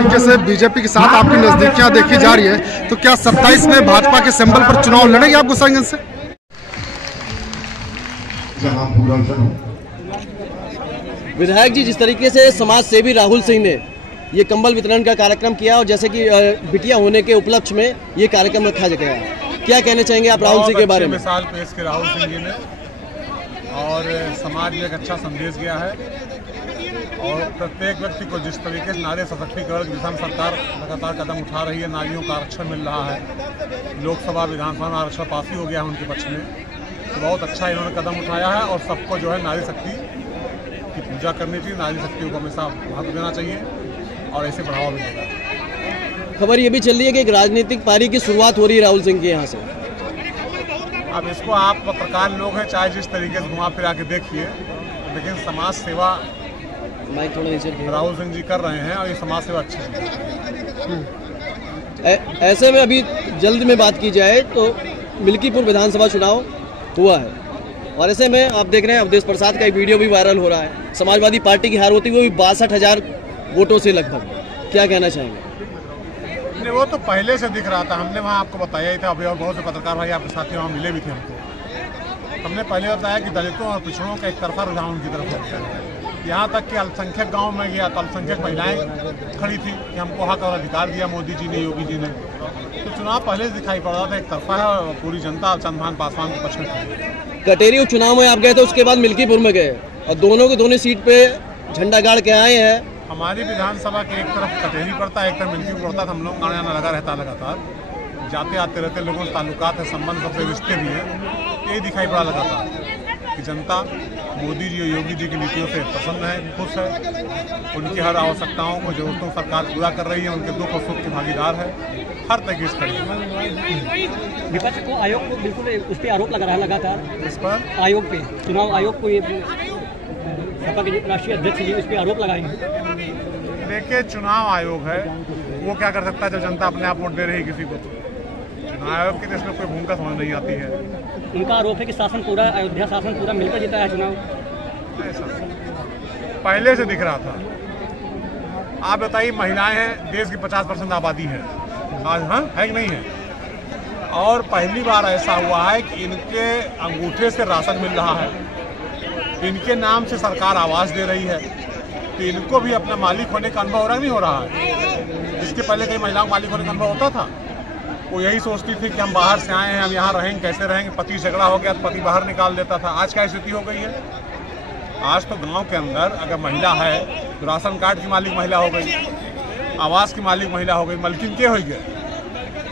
तरीके से बीजेपी के साथ आपकी नजदीकियां देखी जा रही है, तो क्या 27 में भाजपा के सिंबल पर चुनाव लड़ेंगे आप गोसाईगंज से? विधायक जी, जिस तरीके से समाज सेवी राहुल सिंह ने ये कंबल वितरण का कार्यक्रम किया और जैसे कि बिटिया होने के उपलक्ष्य में ये कार्यक्रम रखा गया है, क्या कहना चाहेंगे आप राहुल सिंह के बारे में? मिसाल पेश की राहुल सिंह जी ने और समाज में एक अच्छा संदेश गया है और प्रत्येक व्यक्ति को जिस तरीके से नारी सशक्तिकरण की दिशा में सरकार लगातार कदम उठा रही है, नारियों का आरक्षण मिल रहा है, लोकसभा विधानसभा में आरक्षण पास ही हो गया है उनके पक्ष में, तो बहुत अच्छा इन्होंने कदम उठाया है और सबको जो है नारी शक्ति की पूजा करनी चाहिए, नारी शक्ति को हमेशा महत्व देना चाहिए और ऐसे बढ़ावा मिलेगा। खबर ये भी चल रही है कि एक राजनीतिक पारी की शुरुआत हो रही है राहुल सिंह के यहाँ से। अब इसको आप पत्रकार लोग हैं, चाहे जिस तरीके से घुमा फिरा के देखिए, लेकिन समाज सेवा राहुल सिंह जी कर रहे हैं और ये समाज सेवा अच्छी है। ऐसे में अभी जल्द में बात की जाए तो मिल्कीपुर विधानसभा चुनाव हुआ है और ऐसे में आप देख रहे हैं अवधेश प्रसाद का एक वीडियो भी वायरल हो रहा है, समाजवादी पार्टी की हार होती हुई 62,000 वोटों से लगभग, क्या कहना चाहेंगे? नहीं, वो तो पहले से दिख रहा था, हमने वहाँ आपको बताया ही था, अभी और बहुत से पत्रकार भाई आपके साथी वहाँ मिले भी थे हमको। हमने पहले बताया कि दलितों और पिछड़ों का एक तरफा रुझान उनकी तरफ है, यहाँ तक कि अल्पसंख्यक गांव में गया तो अल्पसंख्यक महिलाएं खड़ी थी कि हमको हक और अधिकार दिया मोदी जी ने, योगी जी ने, तो चुनाव पहले से दिखाई पड़ रहा था एक तरफा है और पूरी जनता चंद्रभान पासवान के पक्ष में थी। कटेरी उपचुनाव में आप गए थे, उसके बाद मिल्कीपुर में गए और दोनों के दोनों सीट पे झंडा गाड़ के आए हैं। हमारी विधानसभा के एक तरफ कटेरी पड़ता है, एक तरफ मिल्कीपुर पड़ता था, हम लोग आना जाना लगा रहता लगातार, जाते आते रहते लोगों से ताल्लुकात है, संबंध सबसे रिश्ते भी हैं, यही दिखाई पड़ा लगातार कि जनता मोदी जी और योगी जी की नीतियों से प्रसन्न है, खुश है, उनकी हर आवश्यकताओं को जरूरतों सरकार पूरा कर रही है, उनके दुख और सुख की भागीदार है, हर तरीके से खड़ी है। विपक्ष को आयोग को बिल्कुल उस पर आरोप लगा रहा है लगातार, इस पर आयोग पे, चुनाव आयोग को ये सपा के राष्ट्रीय अध्यक्ष जी उस पर आरोप लगाएंगे। देखिए, चुनाव आयोग है, वो क्या कर सकता है जब जनता अपने आप वोट दे रही किसी को? चुनाव आयोग की तो इसमें कोई भूमिका समझ नहीं आती है। उनका आरोप है कि शासन पूरा, अयोध्या शासन पूरा मिलकर जीता है चुनाव। पहले से दिख रहा था। आप बताइए, महिलाएं हैं, देश की 50% आबादी है आज, हाँ है कि नहीं है? और पहली बार ऐसा हुआ है कि इनके अंगूठे से राशन मिल रहा है, इनके नाम से सरकार आवास दे रही है, तो इनको भी अपना मालिक होने का अनुभव हो रहा नहीं हो रहा है? इसके पहले कई महिलाओं को मालिक होने का अनुभव होता था? वो यही सोचती थी कि हम बाहर से आए हैं, हम यहाँ रहेंगे, कैसे रहेंगे, पति झगड़ा हो गया तो पति बाहर निकाल देता था। आज क्या स्थिति हो गई है? आज तो गांव के अंदर अगर महिला है तो राशन कार्ड की मालिक महिला हो गई, आवास की मालिक महिला हो गई, मलकिन के हो गए।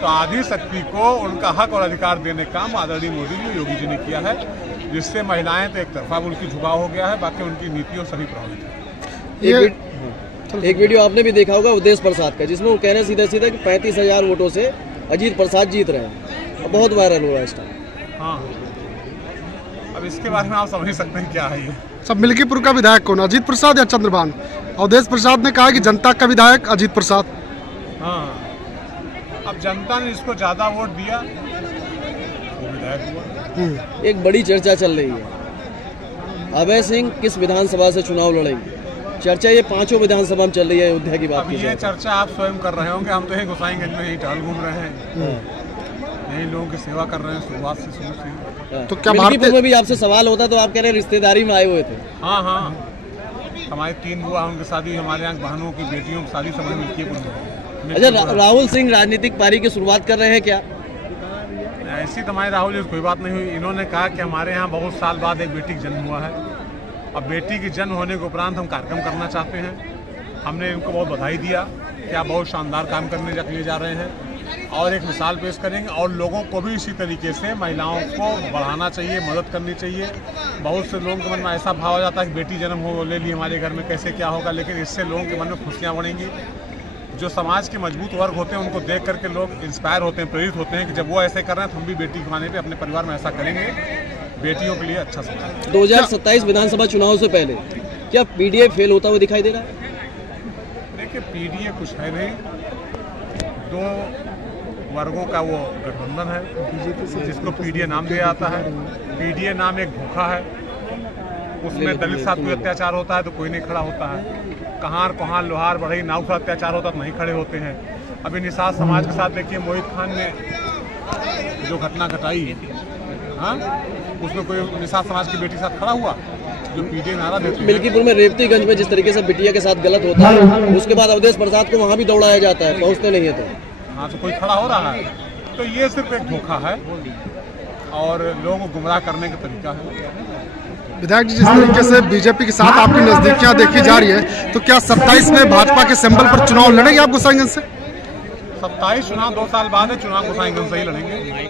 तो आधी शक्ति को उनका हक और अधिकार देने का काम आदरणीय मोदी जी योगी जी ने किया है, जिससे महिलाएं तो एक तरफा उनकी झुकाव हो गया है, बाकी उनकी नीतियों सभी प्रभावित है। एक वीडियो आपने भी देखा होगा अवधेश प्रसाद का, जिसमें वो कह रहे सीधे सीधे कि 35,000 वोटों से अजीत प्रसाद जीत रहे हैं, और बहुत वायरल हो रहा है इस टाइम। हाँ, अब इसके बारे में आप समझ सकते हैं क्या है ये। सब मिल्कीपुर का विधायक कौन, अजीत प्रसाद या चंद्रभान? अवधेश प्रसाद ने कहा कि जनता का विधायक अजीत प्रसाद। हाँ, अब जनता ने इसको ज्यादा वोट दिया, वो विधायक हुआ। एक बड़ी चर्चा चल रही है, अभय सिंह किस विधानसभा से चुनाव लड़ेंगे? चर्चा ये 5 विधानसभा में चल रही है अयोध्या की बात की। ये चर्चा आप स्वयं कर रहे होंगे, हम तो यही गोसाईगंज में यही टहल घूम रहे हैं, यही लोगों की सेवा कर रहे हैं शुरुआत से शुरू से। तो क्या मिल्कीपुर में भी आपसे सवाल होता तो आप कह रहे रिश्तेदारी में आए हुए थे? हाँ हाँ, हमारे 3 बुआ उनकी शादी, हमारे यहाँ बहनों की बेटियों की शादी सब मिल्कीपुर। अच्छा, राहुल सिंह राजनीतिक पारी की शुरुआत कर रहे हैं क्या? ऐसी तो हमारे राहुल जी कोई बात नहीं हुई। इन्होंने कहा कि हमारे यहाँ बहुत साल बाद एक बेटी का जन्म हुआ है और बेटी की जन्म होने के उपरांत हम कार्यक्रम करना चाहते हैं। हमने इनको बहुत बधाई दिया कि आप बहुत शानदार काम करने के लिए जा रहे हैं और एक मिसाल पेश करेंगे और लोगों को भी इसी तरीके से महिलाओं को बढ़ाना चाहिए, मदद करनी चाहिए। बहुत से लोगों के मन में ऐसा भाव आ जाता है कि बेटी जन्म हो ले ली हमारे घर में, कैसे क्या होगा, लेकिन इससे लोगों के मन में खुशियाँ बढ़ेंगी। जो समाज के मजबूत वर्ग होते हैं उनको देख करके लोग इंस्पायर होते हैं, प्रेरित होते हैं कि जब वो ऐसे कर रहे हैं तो हम भी बेटी के आने पे अपने परिवार में ऐसा करेंगे, बेटियों के लिए अच्छा समाज। 2027 विधानसभा चुनाव से पहले क्या पीडीए फेल होता हुआ दिखाई दे रहा है? देखिए, पीडीए कुछ है नहीं, 2 वर्गों का वो गठबंधन है जिसको पीडीए नाम दिया जाता है। पीडीए नाम एक धोखा है, उसमें दलित साथ कोई अत्याचार होता है तो कोई नहीं खड़ा होता है। कहार कोहार लोहार बढ़ई नाव पर अत्याचार होता तो नहीं खड़े होते हैं। अभी निषाद समाज के साथ देखिए मोहित खान ने जो घटना घटाई, हाँ, उसमें कोई निषाद समाज की बेटी के साथ खड़ा हुआ जो पीटे नारा देते हैं। मिल्कीपुर में रेवतीगंज में जिस तरीके से बिटिया के साथ गलत होता है, उसके बाद अवधेश प्रसाद को वहाँ भी दौड़ाया जाता है, पहुँचते नहीं है तो हाँ, तो कोई खड़ा हो रहा है। तो ये सिर्फ एक धोखा है और लोगों को गुमराह करने का तरीका है। विधायक जी, जिस तरीके से बीजेपी के साथ आपकी नजदीकियां देखी जा रही है, तो क्या 27 में भाजपा के सिंबल पर चुनाव लड़ेंगे आप गोसाईगंज से? 27 चुनाव 2 साल बाद है, चुनाव गोसाईगंज से ही लड़ेंगे।